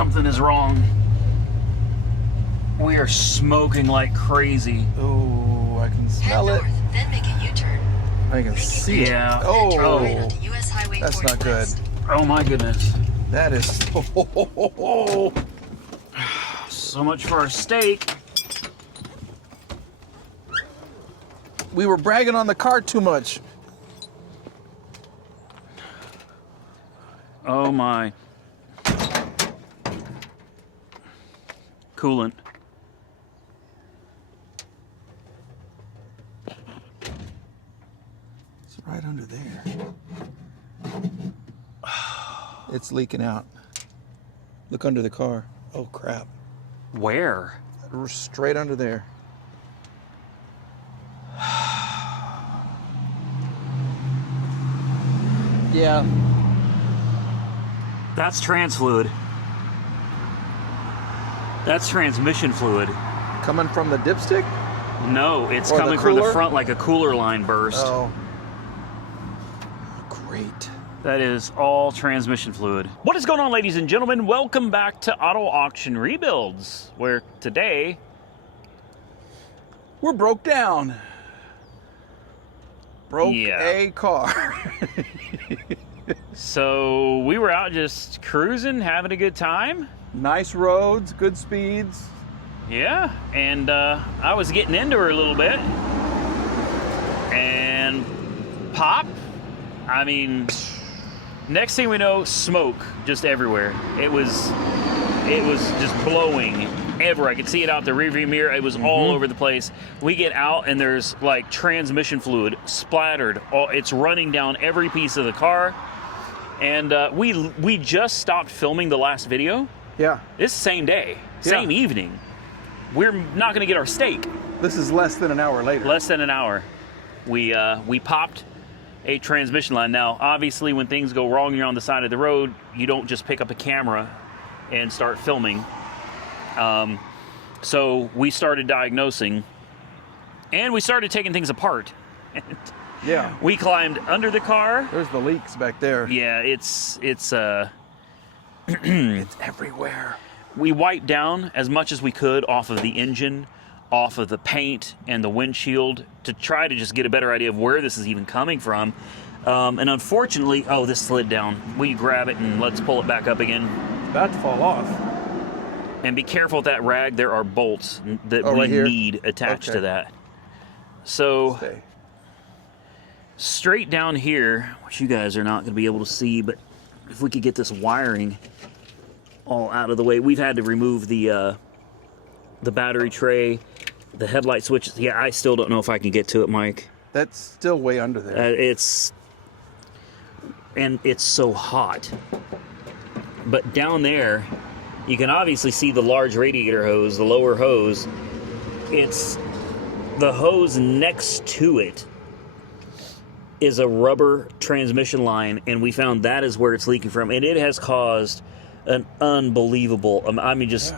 something is wrong. We are smoking like crazy. Oh, I can smell it. North, then make a U-turn. I can see it. Yeah. Oh, Right onto US Highway that's not good. 41. Oh my goodness. That is. So much for our steak. We were bragging on the car too much. Oh my. Coolant. It's right under there. It's leaking out. Look under the car. Oh crap. Where? We're straight under there. Yeah. That's trans fluid. That's transmission fluid. Coming from the dipstick? No, it's Or the coming from the cooler? front like a cooler line burst. Oh. Great. That is all transmission fluid. What is going on, ladies and gentlemen? Welcome back to Auto Auction Rebuilds, where today We're broke down. Broke Yeah. a car. So we were out just cruising, having a good time. Nice roads, good speeds. Yeah, and I was getting into her a little bit. And pop, I mean, next thing we know, smoke just everywhere. It was just blowing everywhere. I could see it out the rearview mirror. It was all over the place. We get out and there's like transmission fluid splattered. It's running down every piece of the car. And we just stopped filming the last video. Yeah. It's the same day, same evening. We're not going to get our steak. This is less than an hour later. Less than an hour. We popped a transmission line. Now, obviously, when things go wrong, you're on the side of the road, you don't just pick up a camera and start filming. So we started diagnosing, and we started taking things apart. Yeah. We climbed under the car. There's the leaks back there. Yeah, it's It's everywhere. we wiped down as much as we could off of the engine, off of the paint and the windshield to try to just get a better idea of where this is even coming from. And unfortunately, oh, this slid down. Will you grab it and let's pull it back up again? It's about to fall off. And be careful with that rag. There are bolts that Oh, we right here? need attached Okay. to that. So Stay. straight down here, which you guys are not going to be able to see, but if we could get this wiring all out of the way. We've had to remove the battery tray, the headlight switches. Yeah, I still don't know if I can get to it, Mike. That's still way under there. It's so hot. But down there, you can obviously see the large radiator hose, the lower hose. It's the hose next to it is a rubber transmission line, and we found that is where it's leaking from, and it has caused an unbelievable. I mean, just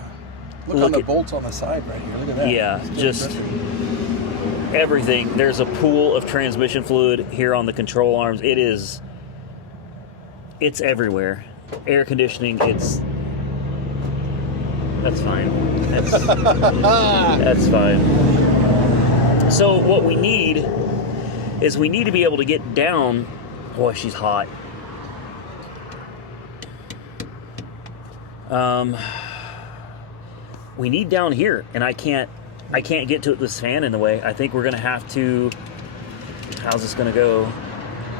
Look on the bolts on the side right here. Look at that. yeah, just everything. There's a pool of transmission fluid here on the control arms. It's everywhere. Air conditioning. That's fine. That's fine. So what we need is we need to be able to get down. Boy, she's hot. We need down here, and I can't get to it. This fan in the way. I think we're gonna have to. How's this gonna go?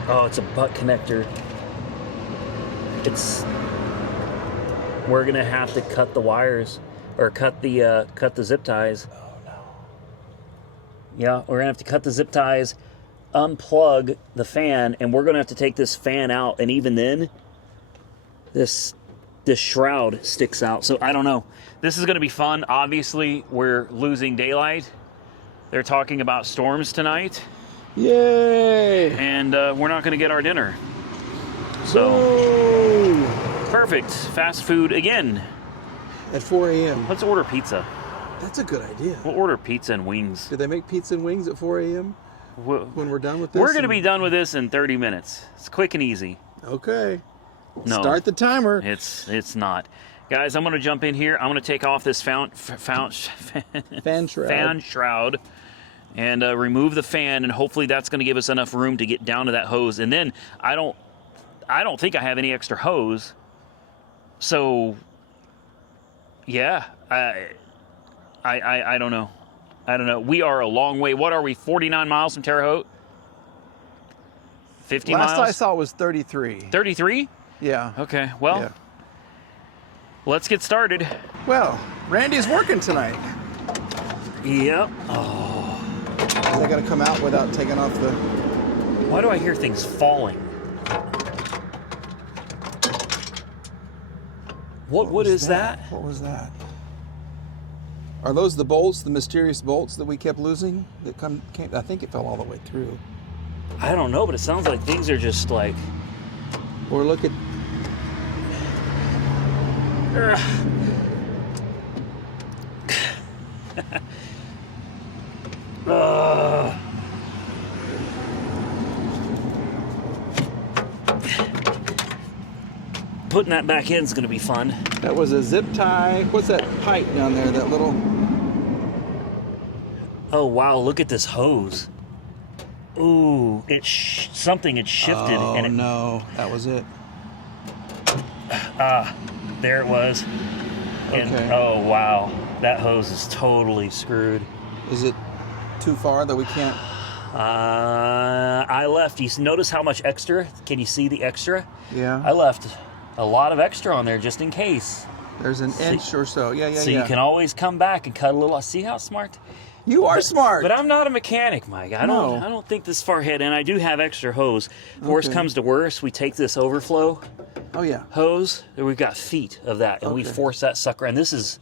Oh, it's a butt connector. We're gonna have to cut the wires, or cut the zip ties. Oh no. Yeah, we're gonna have to cut the zip ties, unplug the fan, and we're gonna have to take this fan out. And even then, this shroud sticks out. So I don't know. This is gonna be fun. Obviously, we're losing daylight. They're talking about storms tonight, Yay! and we're not gonna get our dinner. So Whoa. perfect. Fast food again. At 4 a.m. Let's order pizza. That's a good idea. We'll order pizza and wings. Do they make pizza and wings at 4 a.m. when we're done with this? We're gonna be done with this in 30 minutes. It's quick and easy. Okay. No. Start the timer. It's not. Guys, I'm going to jump in here. I'm going to take off this fan shroud and remove the fan, and hopefully that's going to give us enough room to get down to that hose. And then I don't think I have any extra hose. So yeah, I don't know. I don't know. We are a long way. What are we? 49 miles from Terre Haute? 50 miles? Last I saw was 33. 33? Yeah. Okay. Well, Yeah. let's get started. Well, Randy's working tonight. Yep. Oh. Is that gonna come out without taking off the? Why do I hear things falling? What is that? What was that? Are those the bolts, the mysterious bolts that we kept losing? That came, I think it fell all the way through. I don't know, but it sounds like things are just like. Or look at. Putting that back in is going to be fun. That was a zip tie. What's that pipe down there? That little. Oh wow! Look at this hose. Ooh, something had shifted. Oh and no, that was it. There it was. And Okay. oh wow, that hose is totally screwed. Is it too far that we can't? I left. You notice how much extra? Can you see the extra? Yeah. I left a lot of extra on there just in case. There's an inch or so. Yeah, So yeah. you can always come back and cut a little. See how smart? You are smart. But I'm not a mechanic, Mike. I No. don't think this far ahead, and I do have extra hose. Worst Okay. comes to worst, we take this overflow Oh yeah. hose, and we've got feet of that, and we Okay. force that sucker. And this is,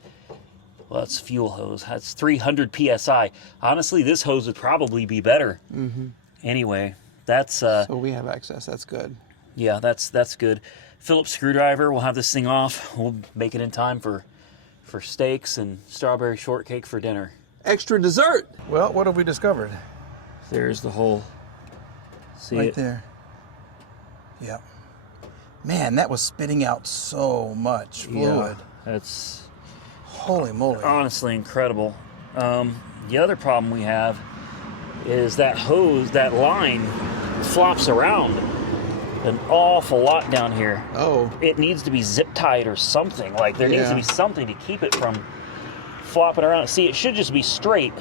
well, it's fuel hose. That's 300 psi. Honestly, this hose would probably be better. Mm-hmm. Anyway, that's So we have access. That's good. yeah, that's good. Phillips screwdriver. We'll have this thing off. We'll make it in time for steaks and strawberry shortcake for dinner. Extra dessert. Well, what have we discovered? There's the hole. See Right it? there. Yep. Man, that was spitting out so much fluid. That's Holy moly. honestly incredible. The other problem we have is that hose, that line flops around an awful lot down here. Oh. It needs to be zip tied or something. Like there needs to Yeah. be something to keep it from flopping around. See, it should just be straight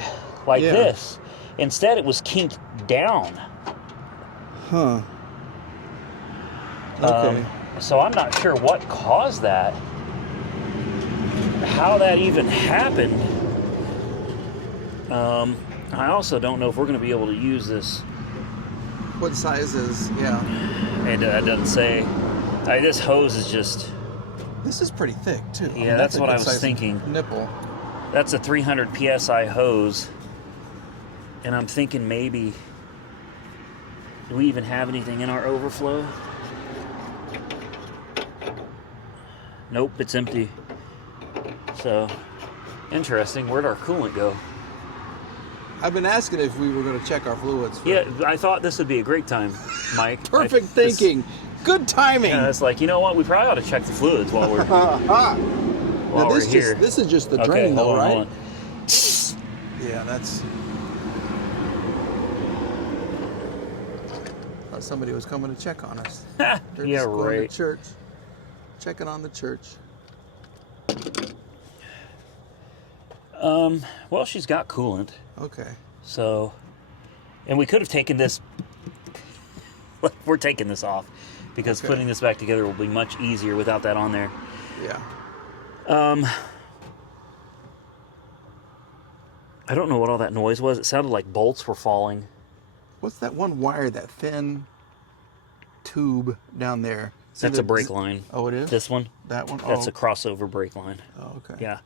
like Yeah. this. Instead, it was kinked down. Huh. Okay. So I'm not sure what caused that, how that even happened. I also don't know if we're going to be able to use this. What size is? Yeah. And it doesn't say. This hose is just, This is pretty thick too. Yeah, that's a what good I was size thinking. Nipple. that's a 300 psi hose. And I'm thinking maybe, do we even have anything in our overflow? Nope, it's empty. So, interesting. Where'd our coolant go? I've been asking if we were going to check our fluids. Yeah, I thought this would be a great time, Mike. Perfect This- thinking. Good timing. Yeah, it's like, you know what? We probably ought to check the fluids while we're Now this here. this is just the Okay, drain, though, hold on, right? hold on. Yeah, that's. Thought somebody was coming to check on us. They're Yeah, just going right. to church, checking on the church. Well, she's got coolant, Okay. so, and we could have taken this. We're taking this off because Okay. putting this back together will be much easier without that on there. Yeah. I don't know what all that noise was. It sounded like bolts were falling. What's that one wire? That thin tube down there. See That's the a brake z- line. Oh, it is. This one? That one. That's oh. a crossover brake line. Oh, okay. Yeah.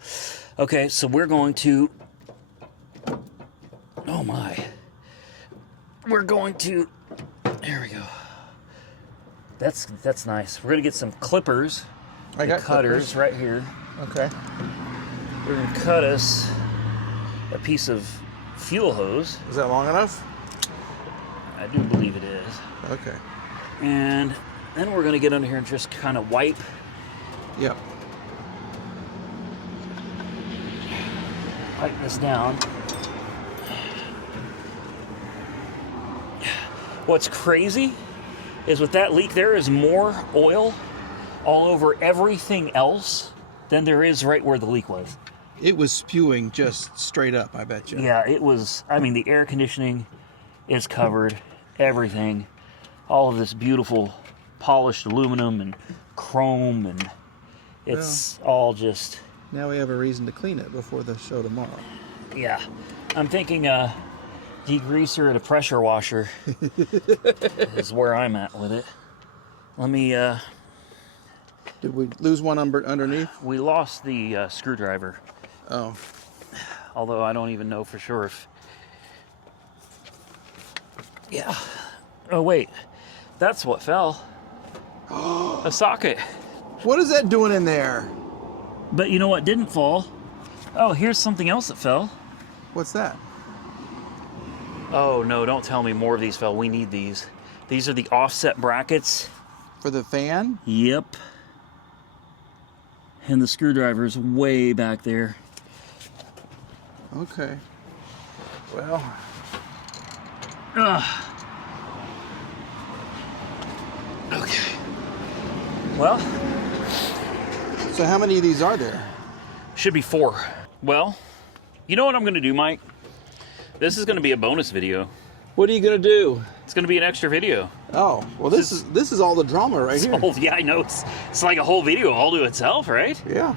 Okay, so we're going to. Oh my. We're going to. There we go. That's nice. We're gonna get some clippers, I got cutters clippers. right here. Okay. We're gonna cut us a piece of fuel hose. Is that long enough? I do believe it is. Okay. And then we're gonna get under here and just kind of wipe Yep. tighten this down. What's crazy is with that leak, there is more oil all over everything else than there is right where the leak was. It was spewing just straight up, I bet you. Yeah, it was. I mean, the air conditioning is covered, everything. All of this beautiful polished aluminum and chrome, and it's all just... Now we have a reason to clean it before the show tomorrow. Yeah. I'm thinking degreaser and a pressure washer is where I'm at with it. Let me... Did we lose one underneath? We lost the screwdriver. Oh. Although I don't even know for sure if... Yeah. Oh, wait. That's what fell. A socket. What is that doing in there? But you know what didn't fall? Oh, here's something else that fell. What's that? Oh, no, don't tell me more of these fell. We need these. These are the offset brackets. For the fan? Yep. And the screwdriver's way back there. Okay. Well. Ugh. Okay. Well. So how many of these are there? Should be 4. Well, you know what I'm going to do, Mike? This is going to be a bonus video. What are you gonna do? It's going to be an extra video. Oh, well, this is all the drama right here. Yeah, I know. It's like a whole video all to itself, right? Yeah.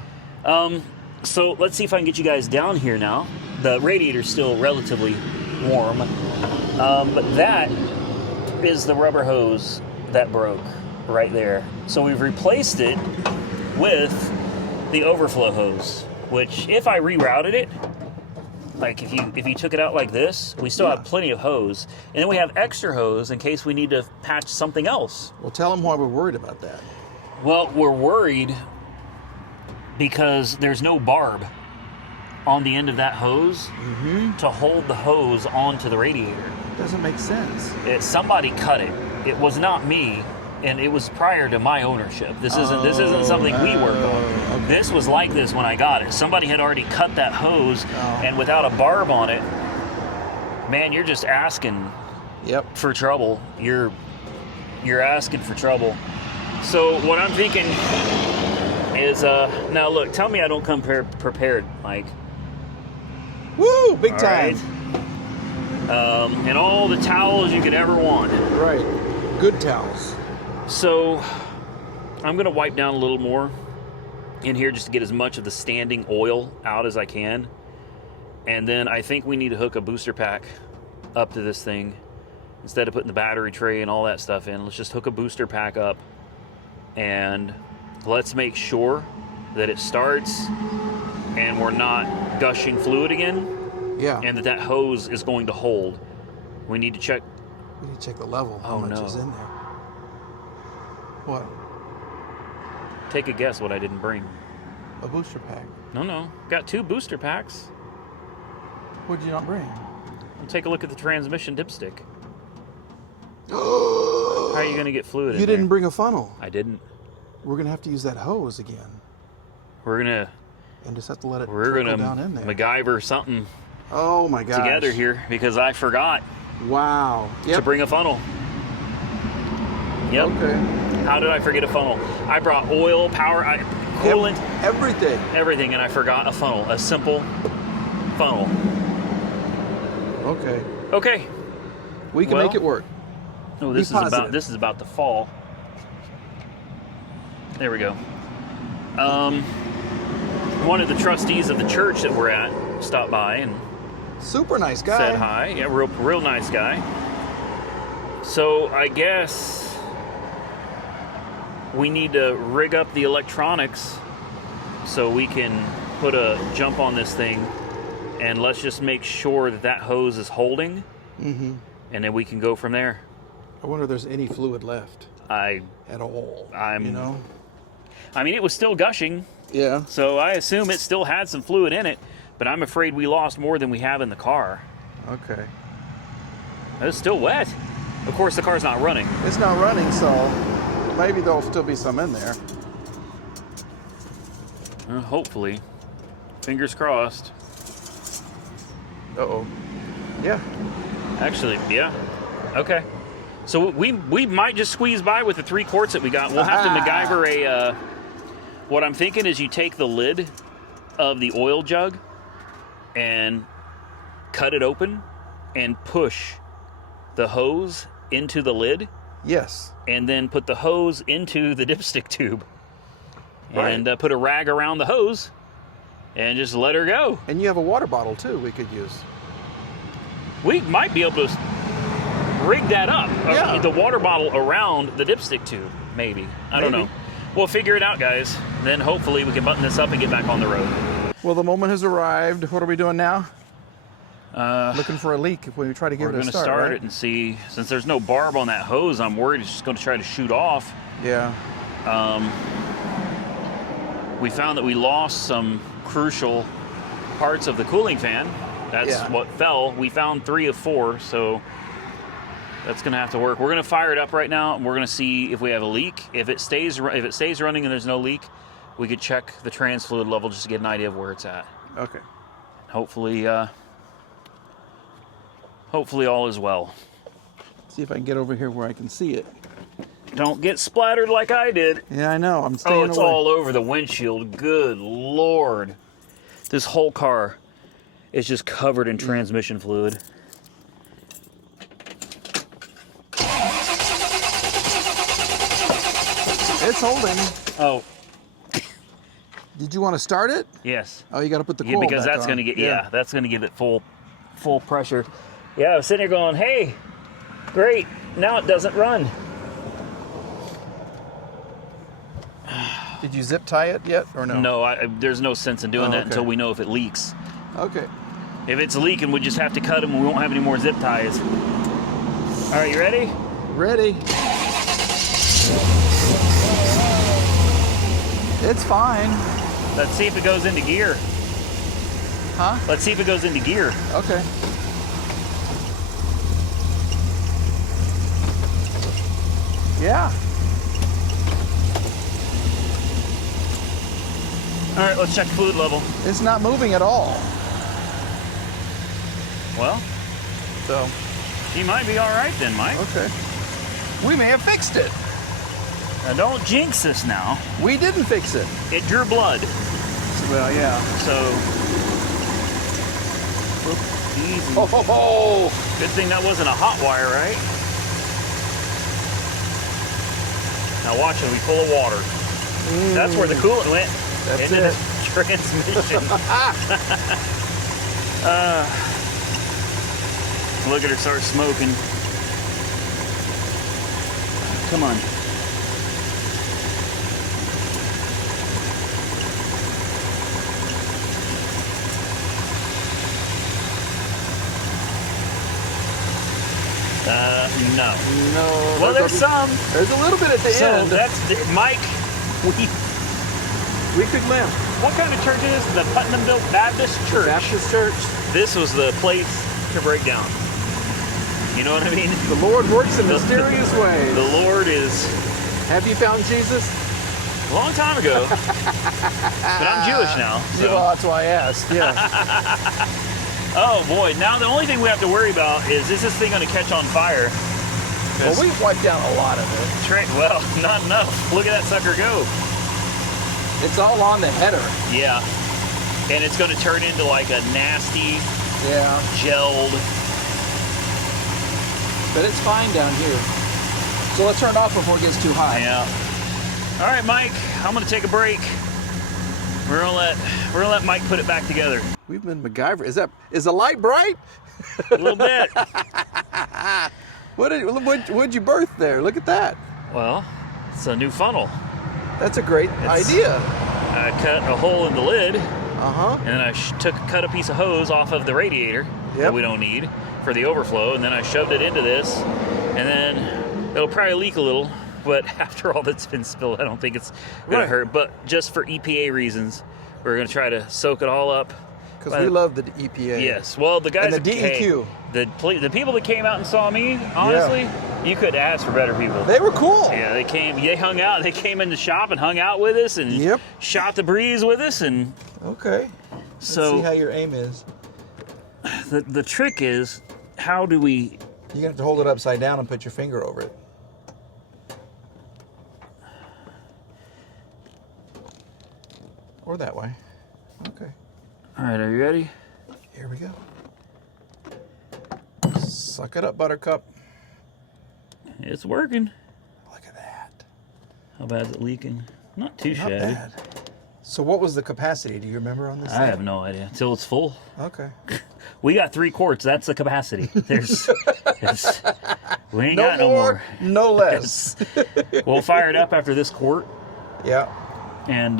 So let's see if I can get you guys down here now. The radiator's still relatively warm, but that is the rubber hose that broke right there. So we've replaced it with the overflow hose, which if I rerouted it, like if you took it out like this, we still have plenty of hose, and then we have extra hose in case we need to patch something else. Well, tell them why we're worried about that. Well, we're worried because there's no barb on the end of that hose to hold the hose onto the radiator. Doesn't make sense. Somebody cut it. It was not me, and it was prior to my ownership. This isn't something we work on. Okay. This was like this when I got it. Somebody had already cut that hose, and without a barb on it, man, you're just asking for trouble. You're asking for trouble. So what I'm thinking is, now look, tell me I don't come prepared, Mike. Woo! Big All time. Right. And all the towels you could ever want. Right. Good towels. So I'm going to wipe down a little more in here just to get as much of the standing oil out as I can. And then I think we need to hook a booster pack up to this thing. Instead of putting the battery tray and all that stuff in, let's just hook a booster pack up. And let's make sure that it starts and we're not gushing fluid again. Yeah. And that hose is going to hold. We need to check. We need to check the level. How much is in there? What? Take a guess what I didn't bring. A booster pack. No. Got 2 booster packs. What did you not bring? Take a look at the transmission dipstick. How are you going to get fluid in You there? didn't bring a funnel. I didn't. We're going to have to use that hose again. We're going And just have to let it to trickle down in there. MacGyver something Oh my gosh. together here because I forgot Wow. to bring a funnel. Yep. Okay. How did I forget a funnel? I brought oil, power, coolant, Everything. and I forgot a funnel, a simple funnel. Okay. Okay. We can make it work. Oh, Be positive. this is about to fall. There we go. One of the trustees of the church that we're at stopped by and Super nice guy. said hi. Yeah, real nice guy. So I guess we need to rig up the electronics so we can put a jump on this thing, and let's just make sure that hose is holding, and then we can go from there. I wonder if there's any fluid left at all. You know? I mean, it was still gushing, Yeah. so I assume it still had some fluid in it, but I'm afraid we lost more than we have in the car. Okay. It's still wet. Of course, the car's not running. It's not running, so maybe there'll still be some in there. Hopefully. Fingers crossed. Uh-oh. Yeah. Actually, yeah. Okay. So we might just squeeze by with the 3 quarts that we got. We'll have to MacGyver a... what I'm thinking is you take the lid of the oil jug and cut it open and push the hose into the lid. Yes. And then put the hose into the dipstick tube. Right. And put a rag around the hose and just let her go. And you have a water bottle, too, we could use. We might be able to rig that up. Yeah. The water bottle around the dipstick tube, maybe. I don't know. We'll figure it out, guys. Then hopefully we can button this up and get back on the road. Well, the moment has arrived. What are we doing now? Looking for a leak if we try to give it a start. We're going to start it and see. Since there's no barb on that hose, I'm worried it's just going to try to shoot off. Yeah. We found that we lost some crucial parts of the cooling fan. That's what fell. We found 3 of 4, so that's going to have to work. We're going to fire it up right now, and we're going to see if we have a leak. If it stays running and there's no leak, we could check the trans fluid level just to get an idea of where it's at. Okay. Hopefully all is well. See if I can get over here where I can see it. Don't get splattered like I did. Yeah, I know. I'm staying away. It's all over the windshield. Good Lord. This whole car is just covered in transmission fluid. It's holding. Oh. Did you want to start it? Yes. Oh, you got to put the coil because back that's on. going to get that's going to give it full pressure. Yeah, I was sitting here going, "Hey, great. Now it doesn't run." Did you zip tie it yet or no? No, there's no sense in doing that until we know if it leaks. Okay. If it's leaking, we just have to cut them and we won't have any more zip ties. All right, you ready? Ready. It's fine. Let's see if it goes into gear. Huh? Let's see if it goes into gear. Okay. Yeah. All right, let's check the fluid level. It's not moving at all. Well, so you might be all right then, Mike. Okay. We may have fixed it. Now don't jinx this now. We didn't fix it. It drew blood. Well, yeah. So, easy. Oh. Good thing that wasn't a hot wire, right? Now watch it, we full of water. That's where the coolant went. That's into it. the transmission. Look at her start smoking. Come on. No. No. Well, there's some. There's a little bit at the end. So that's Mike. We could limp. What kind of church is the Putnamville Baptist Church? Baptist Church. This was the place to break down. You know what I mean? The Lord works in mysterious ways. The Lord is. Have you found Jesus? A long time ago. But I'm Jewish now. So. Well, that's why I asked. Yeah. Oh boy! Now the only thing we have to worry about is this thing going to catch on fire? Well, we've wiped down a lot of it. Well, not enough. Look at that sucker go. It's all on the header. Yeah. And it's going to turn into like a nasty, gelled. But it's fine down here. So let's turn it off before it gets too high. Yeah. All right, Mike. I'm going to take a break. We're gonna let Mike put it back together. We've been MacGyver. Is the light bright? A little bit. What'd you birth there? Look at that. Well, it's a new funnel. That's a great idea. I cut a hole in the lid. And then I cut a piece of hose off of the radiator that we don't need for the overflow, and then I shoved it into this, and then it'll probably leak a little. But after all that's been spilled, I don't think it's going to hurt. But just for EPA reasons, we're going to try to soak it all up. Because we love the EPA. Yes. Well, the guys and the DEQ. The people that came out and saw me, honestly, you couldn't ask for better people. They were cool. Yeah, they came. They hung out. They came in the shop and hung out with us and shot the breeze with us. And okay. So let's see how your aim is. the trick is, how do we... You're gonna have to hold it upside down and put your finger over it. Or that way. Okay. All right, are you ready? Here we go. Suck it up, Buttercup. It's working. Look at that. How bad is it leaking? Not too Not shabby. bad. So what was the capacity? Do you remember on this I thing? have no idea. Until it's full. Okay. We got 3 quarts. That's the capacity. We ain't No got no more, more. no less. We'll fire it up after this quart, Yeah. and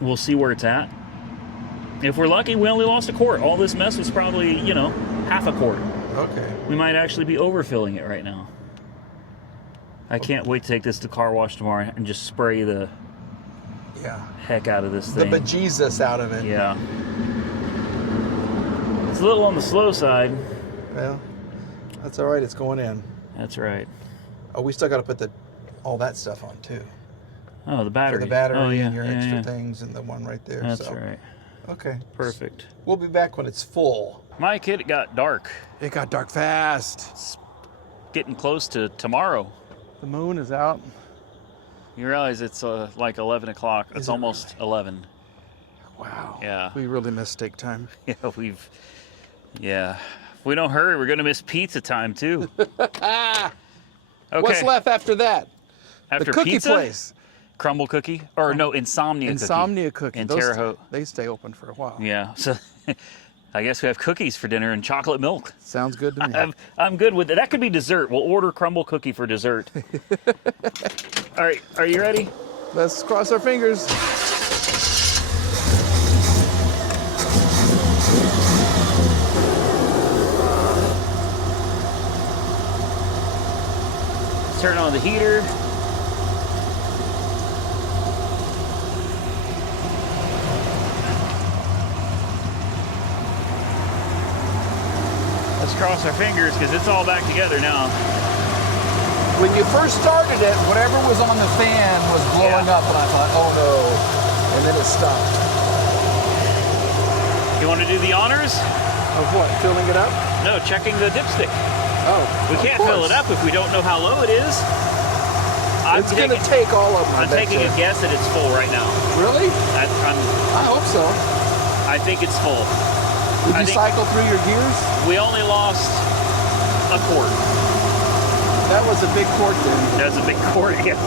we'll see where it's at. If we're lucky, we only lost a quart. All this mess was probably, half a quart. Okay. We might actually be overfilling it right now. I can't wait to take this to car wash tomorrow and just spray the Yeah. heck out of this The thing. bejesus out of it. Yeah. It's a little on the slow side. Well, that's all right. It's going in. That's right. Oh, we still got to put all that stuff on too. Oh, the battery. For the battery oh, yeah, and your yeah, extra yeah. things and the one right there. That's so. right. Okay. Perfect. We'll be back when it's full. Mike, it got dark. It got dark fast. It's getting close to tomorrow. The moon is out. You realize it's like 11 o'clock. It's it almost 11. Wow. Yeah. We really missed steak time. Yeah, if we don't hurry, we're going to miss pizza time too. Okay. What's left after that? After the cookie pizza? place. Crumble cookie? Or no, Insomnia cookie. Insomnia cookie. In Those, Terre Haute. they stay open for a while. Yeah, so I guess we have cookies for dinner and chocolate milk. Sounds good to me. I'm good with it. That could be dessert. We'll order crumble cookie for dessert. All right, are you ready? Let's cross our fingers. Let's turn on the heater. Let's cross our fingers because it's all back together now. When you first started it, whatever was on the fan was blowing up, and I thought, oh no. And then it stopped. You want to do the honors? Of what? Filling it up? No, checking the dipstick. Oh. We can't fill it up if we don't know how low it is. It's going to take all of them. I'm taking a guess that it's full right now. Really? I I hope so. think it's full. Did you cycle through your gears? We only lost a quart. That was a big quart then. That's a big quart. Yeah,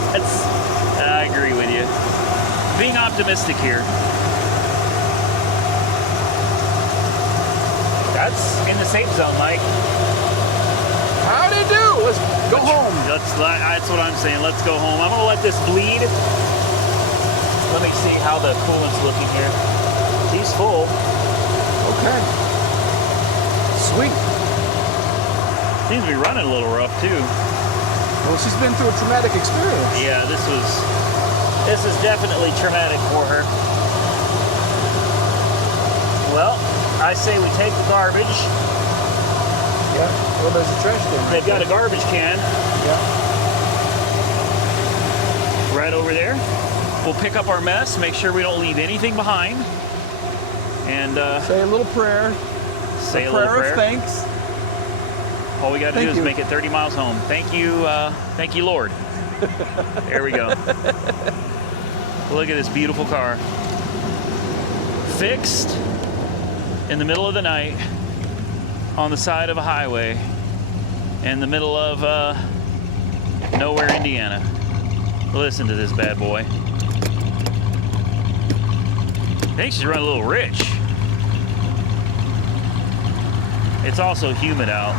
I agree with you. Being optimistic here. That's in the safe zone, Mike. How'd it do? Let's go home. That's what I'm saying. Let's go home. I'm gonna let this bleed. Let me see how the coolant's looking here. He's full. Okay. Sweet. Seems to be running a little rough too. Well, she's been through a traumatic experience. Yeah, this is definitely traumatic for her. Well, I say we take the garbage. Yeah. Well, there's a trash can. They've got a garbage can Yeah. right over there. We'll pick up our mess, make sure we don't leave anything behind, and Say a little prayer. say a prayer little prayer. of thanks. All we got to Thank do is you. make it 30 miles home. Thank you, Lord. There we go. Look at this beautiful car. Fixed in the middle of the night on the side of a highway in the middle of nowhere, Indiana. Listen to this bad boy. I think she's running a little rich. It's also humid out.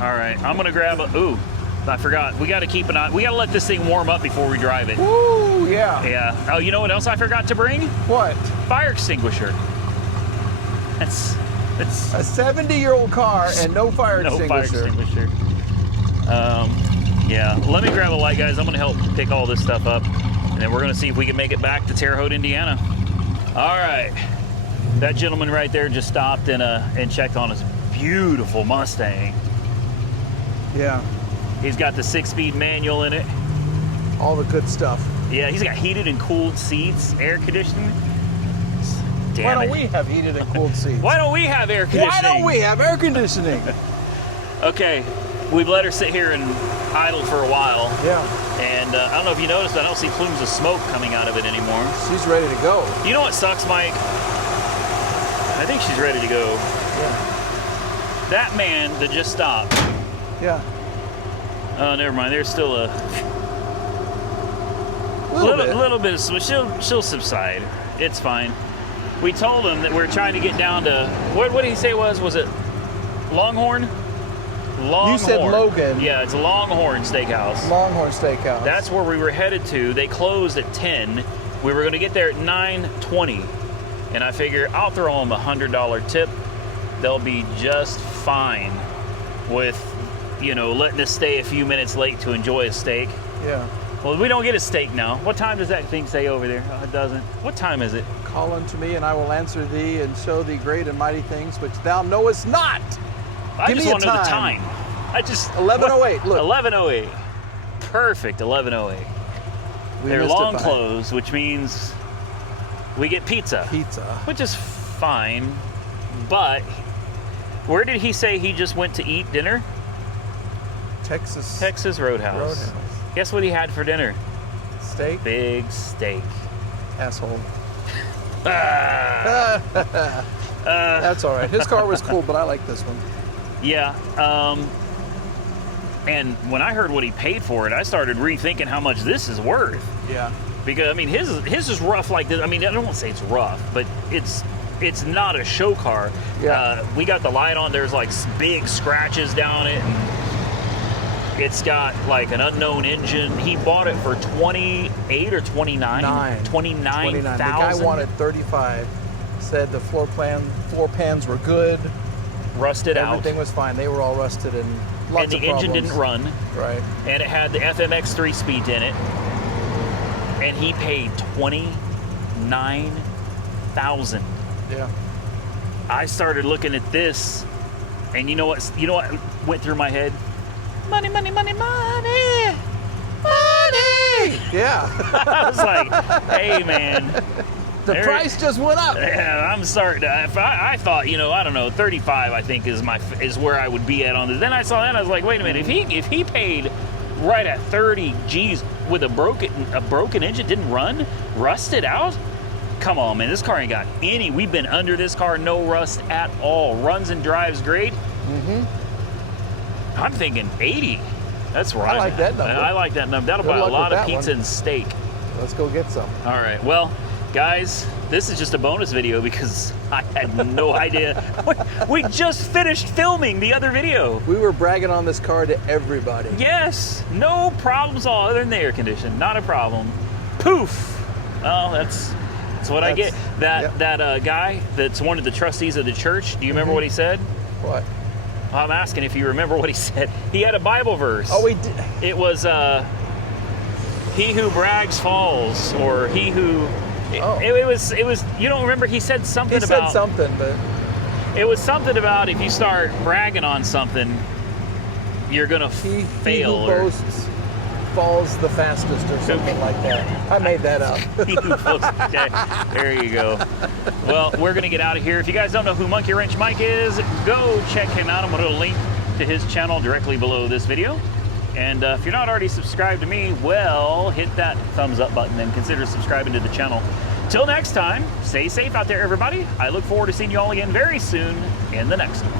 All right, I'm gonna grab a, ooh, I forgot. We gotta keep an eye, we gotta let this thing warm up before we drive it. Ooh, yeah. Yeah. Oh, you know what else I forgot to bring? What? Fire extinguisher. It's A 70-year-old car and no fire no extinguisher. fire extinguisher. Yeah, let me grab a light, guys. I'm gonna help pick all this stuff up, and then we're gonna see if we can make it back to Terre Haute, Indiana. All right, that gentleman right there just stopped and checked on his beautiful Mustang. Yeah. He's got the 6-speed manual in it. All the good stuff. Yeah, he's got heated and cooled seats, air conditioning. Damn Why don't it. we have heated and cooled seats? Why don't we have air conditioning? Why don't we have air conditioning? Okay, we've let her sit here and idle for a while. Yeah. And I don't know if you noticed, I don't see plumes of smoke coming out of it anymore. She's ready to go. You know what sucks, Mike? I think she's ready to go. Yeah. That man that just stopped. Yeah. Oh, never mind. There's still a Little little bit of smoke. She'll subside. It's fine. We told him that we're trying to get down to what did he say it was? Was it Longhorn? Longhorn. You said Logan. Yeah, it's a Longhorn Steakhouse. Longhorn Steakhouse. That's where we were headed to. They closed at 10. We were going to get there at 9:20. And I figure I'll throw them a $100 tip. They'll be just fine with, letting us stay a few minutes late to enjoy a steak. Yeah. Well, we don't get a steak now. What time does that thing say over there? Oh, it doesn't. What time is it? Call unto me, and I will answer thee, and show thee great and mighty things which thou knowest not. I Give just me a want to know the time. time. I just 11:08. Look. 11:08. Perfect. 11:08. We They're missed it long by closed, which means we get pizza, Pizza. which is fine. But where did he say he just went to eat dinner? Texas Roadhouse. Roadhouse. Guess what he had for dinner? Steak. Big steak. Asshole. Ah, That's all right. His car was cool, but I like this one. yeah. And when I heard what he paid for it, I started rethinking how much this is worth. Yeah. Because his is rough like this. I mean, I don't want to say it's rough, but it's not a show car. Yeah. We got the light on. There's like big scratches down it. It's got like an unknown engine. He bought it for 28 or 29. 29,000. The guy wanted 35. Said the floor pans were good. Rusted out. Everything was fine. They were all rusted and lots And the of engine problems. didn't run. Right. And it had the FMX 3-speed in it. And he paid 29,000. Yeah. I started looking at this, and you know what went through my head? Money, money, money, money, money. Yeah. I was like, hey man, The price just went up. I'm starting to. I thought, I don't know, 35. I think is where I would be at on this. Then I saw that, and I was like, wait a minute. If he paid right at 30 G's with a broken engine, didn't run, rusted out. Come on, man. This car ain't got any. We've been under this car, no rust at all. Runs and drives great. Mm-hmm. I'm thinking 80. That's right. I like that number. I like that number. That'll Good buy a luck lot with of that pizza one. and steak. Let's go get some. All right. Well, guys, this is just a bonus video because I had no idea. We just finished filming the other video. We were bragging on this car to everybody. Yes. No problems all other than the air condition. Not a problem. Poof. Oh, that's what I get. Yep. That guy that's one of the trustees of the church. Do you remember what he said? What? I'm asking if you remember what he said. He had a Bible verse. Oh, we did. It was he who brags falls, or he who. Oh. It was. You don't remember? He said something He about. said something, but It was something about if you start bragging on something, you're gonna he fail. who or boasts falls the fastest or something like that. I made that up. he who boasts- okay, there you go. Well, we're gonna get out of here. If you guys don't know who Monkey Wrench Mike is, go check him out. I'm gonna put a link to his channel directly below this video. And if you're not already subscribed to me, well, hit that thumbs up button and consider subscribing to the channel. Till next time, stay safe out there, everybody. I look forward to seeing you all again very soon in the next one.